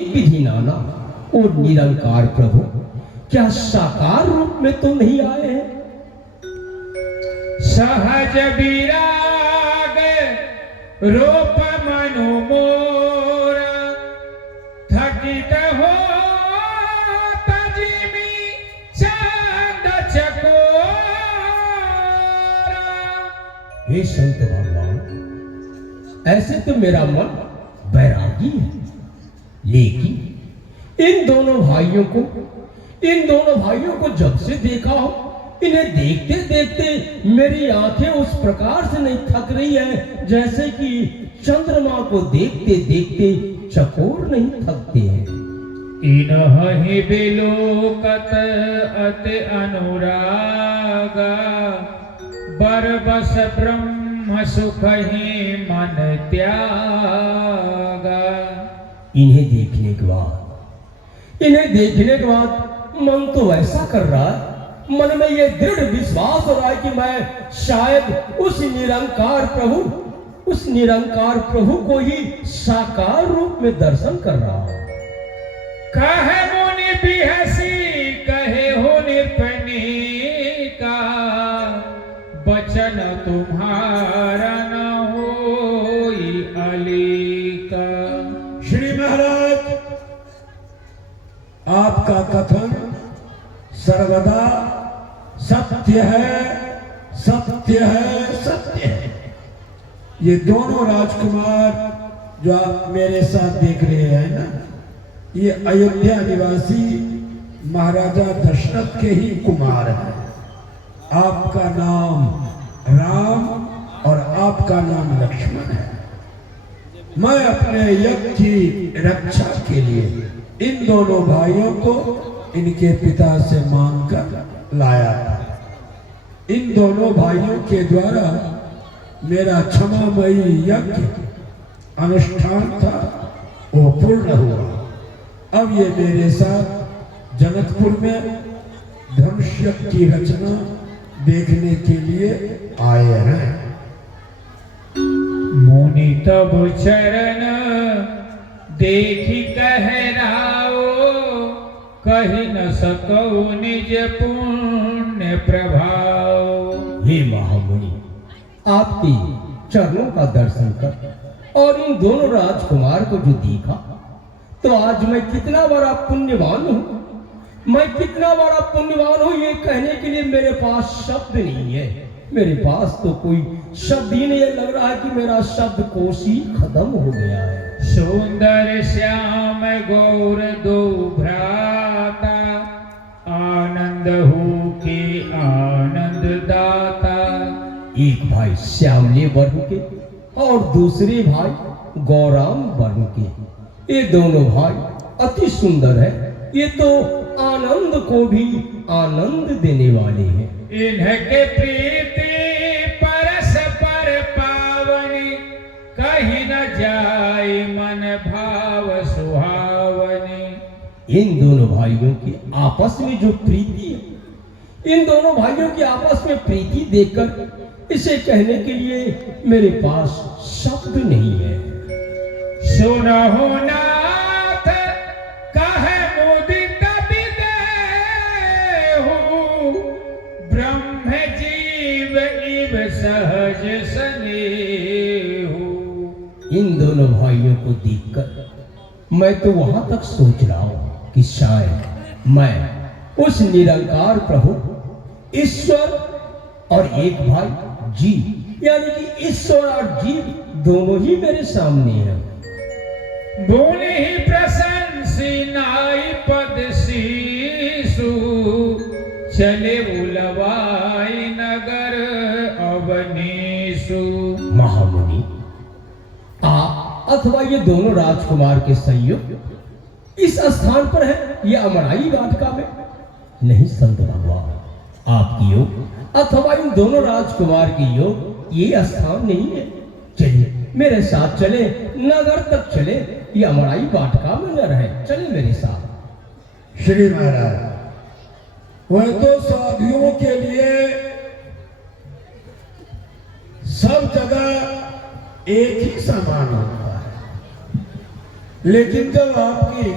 विधि नाना ओ निरंकार प्रभु, क्या साकार रूप में तो नहीं आए हैं? सहज विराग रूप मनु मोरा, थकित हो तजिमी चांद चकोरा। हे संत भगवान, ऐसे तो मेरा मन बैरागी है, लेकिन इन दोनों भाइयों को जब से देखा हो, इन्हें देखते देखते मेरी आंखें उस प्रकार से नहीं थक रही है जैसे कि चंद्रमा को देखते देखते चकोर नहीं थकते हैं। इनहि बिलोकत अति अनुरागा, बरबस ब्रह्म सुख ही मन त्यागा। इन्हें देखने के बाद मन तो ऐसा कर रहा है, मन में ये दृढ़ विश्वास हो रहा है कि मैं शायद उस निरंकार प्रभु को ही साकार रूप में दर्शन कर रहा हूं। कहे मुनि बिहसी कहे हो निरपनी का, बचन तुम्हारा न होई अली का। श्री महाराज, आपका कथन सर्वदा सत्य है, सत्य है, सत्य है। ये दोनों राजकुमार जो आप मेरे साथ देख रहे हैं ना, ये अयोध्या निवासी महाराजा दशरथ के ही कुमार हैं। आपका नाम राम और आपका नाम लक्ष्मण है। मैं अपने यज्ञ की रक्षा के लिए इन दोनों भाइयों को इनके पिता से मांगकर लाया था। इन दोनों भाइयों के द्वारा मेरा क्षमामयी यज्ञ अनुष्ठान था, वो पूर्ण हुआ। अब ये मेरे साथ जनकपुर में धनुष यज्ञ की रचना देखने के लिए आए हैं। मुनि तब चरण देखी कहराओ, कही न सको निज पुण्य प्रभाव। हे महामुनि, आपके चरणों का दर्शन कर और इन दोनों राजकुमार को जो देखा, तो आज मैं कितना बड़ा पुण्यवान हूँ ये कहने के लिए मेरे पास शब्द नहीं है। मेरे पास तो कोई शब्द ही नहीं है, लग रहा है कि मेरा शब्द कोश ही खत्म हो गया है। सुंदर श्याम गौर दो भ्राता, आनंद हो के आनंद दाता। एक भाई श्यामले वर्ण के और दूसरे भाई गौराम वर्ण के। ये दोनों भाई अति सुंदर है, ये तो आनंद को भी आनंद देने वाले हैं। इनके प्रीति परस्पर पावनी, कहीं न जाए मन भाव सुहावनी। इन दोनों भाइयों की आपस में जो प्रीति है, इन दोनों भाइयों की आपस में प्रीति देखकर इसे कहने के लिए मेरे पास शब्द नहीं है। सुनहो नाथ कहे मुदित विदेहु, ब्रह्म जीव इव सहज स्नेहु। इन दोनों भाइयों को देखकर मैं तो वहां तक सोच रहा हूं कि शायद मैं उस निरंकार प्रभु ईश्वर और एक भाई जीव, यानी कि ईश्वर और जीव दोनों ही मेरे सामने हैं। भूनि ही प्रशंसी नाई पद शीशु, चले बुलवाई नगर अवनीशु। महामुनि, आप अथवा ये दोनों राजकुमार के संयोग इस स्थान पर है या अमराई वाटिका में? नहीं संत भगवान, आपकी योग अथवा इन दोनों राजकुमार की योग ये स्थान नहीं है। चलिए मेरे साथ चले, नगर तक चले, ये अमराई वाटिका में न रहे, चले मेरे साथ। श्री महाराज, वह तो साधुओं के लिए सब जगह एक ही समान होता है, लेकिन जब आपकी